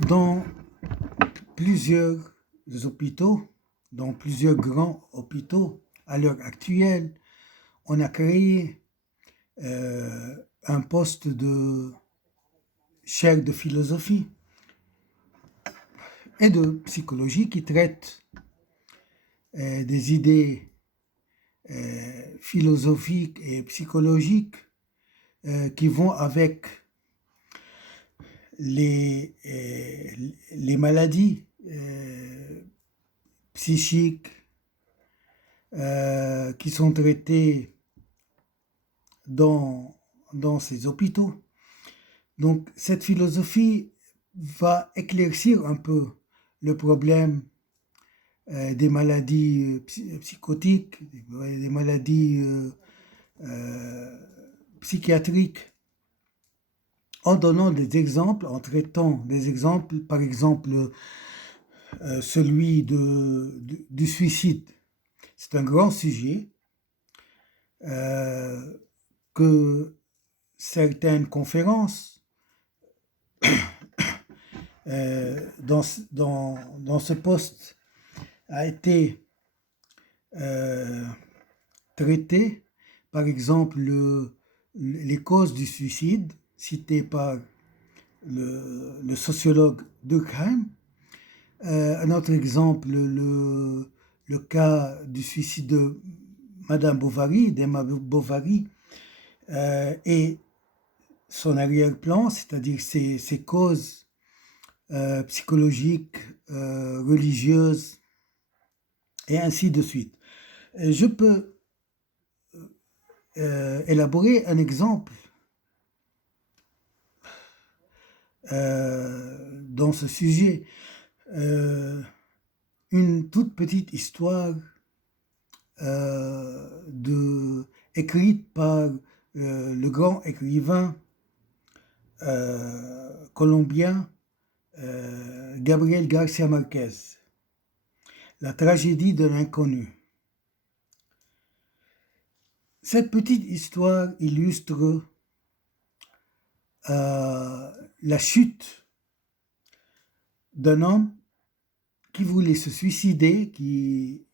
Dans plusieurs hôpitaux, dans plusieurs grands hôpitaux, à l'heure actuelle, on a créé un poste de chaire de philosophie et de psychologie qui traite des idées philosophiques et psychologiques qui vont avec les maladies psychiques qui sont traitées dans, dans ces hôpitaux. Donc cette philosophie va éclaircir un peu le problème des maladies psychotiques, des maladies psychiatriques, en donnant des exemples, en traitant des exemples, par exemple celui du suicide. C'est un grand sujet que certaines conférences dans ce poste a été traité, par exemple les causes du suicide citées par le sociologue Durkheim. Un autre exemple, le cas du suicide de Madame Bovary, d'Emma Bovary, et son arrière-plan, c'est-à-dire ses causes psychologiques, religieuses, et ainsi de suite. Je peux élaborer un exemple dans ce sujet. Une toute petite histoire écrite par le grand écrivain colombien Gabriel García Márquez, La tragédie de l'inconnu. Cette petite histoire illustre la chute d'un homme qui voulait se suicider, qui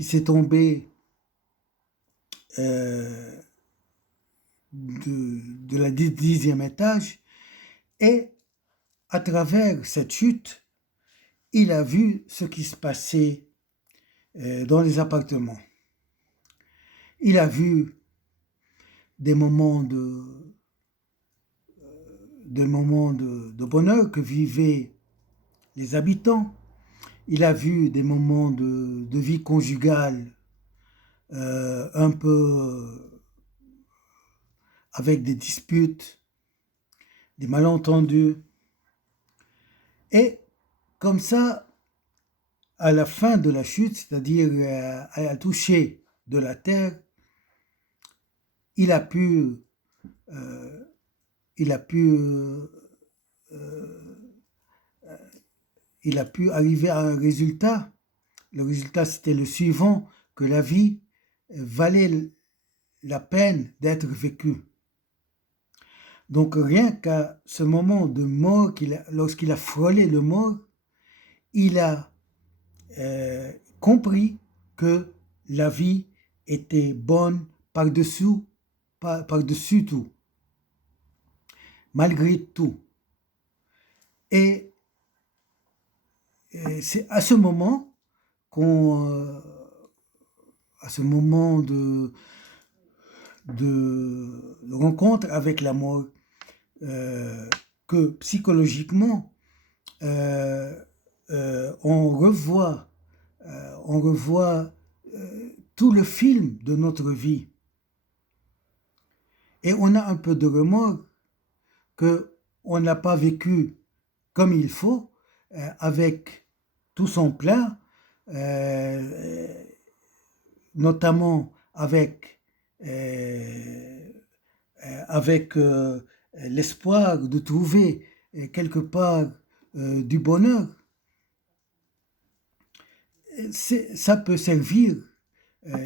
s'est tombé de la 10e étage, et à travers cette chute, il a vu ce qui se passait dans les appartements. Il a vu des moments de bonheur que vivaient les habitants. Il a vu des moments de vie conjugale un peu avec des disputes, des malentendus. Et comme ça, à la fin de la chute, c'est-à-dire à la toucher de la terre, il a pu arriver à un résultat. Le résultat, c'était le suivant, que la vie valait la peine d'être vécue. Donc rien qu'à ce moment de mort, lorsqu'il a frôlé le mort, il a compris que la vie était bonne par-dessus tout, malgré tout. Et c'est à ce moment à ce moment de rencontre avec la mort, que psychologiquement, on revoit tout le film de notre vie. Et on a un peu de remords qu'on n'a pas vécu comme il faut, avec tout son plein, notamment avec l'espoir de trouver quelque part du bonheur. Ça peut servir,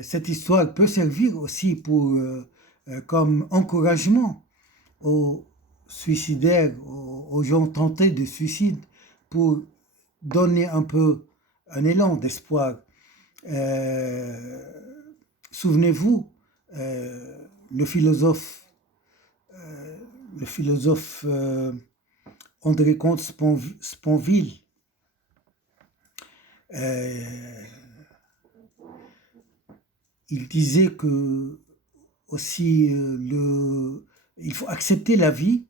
cette histoire peut servir aussi comme encouragement aux suicidaires, aux gens tentés de suicide, pour donner un peu un élan d'espoir. Euh, Souvenez-vous, le philosophe, le philosophe André Comte Sponville, euh, il disait que aussi il faut accepter la vie,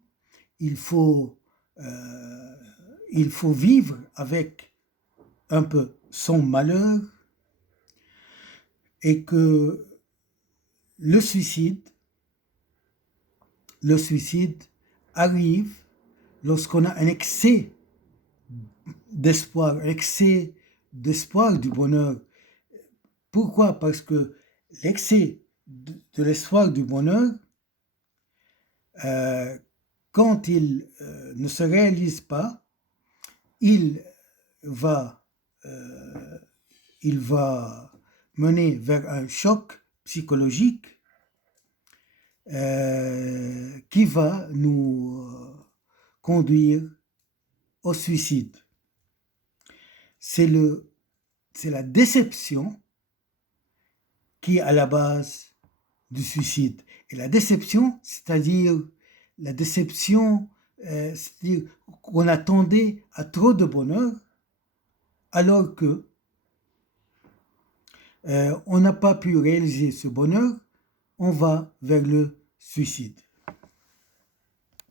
il faut, euh, il faut vivre avec un peu son malheur, et que le suicide, le suicide arrive lorsqu'on a un excès d'espoir, un excès d'espoir du bonheur. Pourquoi? Parce que l'excès de l'espoir du bonheur, euh, quand il ne se réalise pas, il va, euh, il va mener vers un choc psychologique qui va nous conduire au suicide. C'est la déception qui est à la base du suicide. Et la déception, c'est-à-dire la déception, c'est-à-dire qu'on attendait à trop de bonheur, alors que on n'a pas pu réaliser ce bonheur, on va vers le suicide.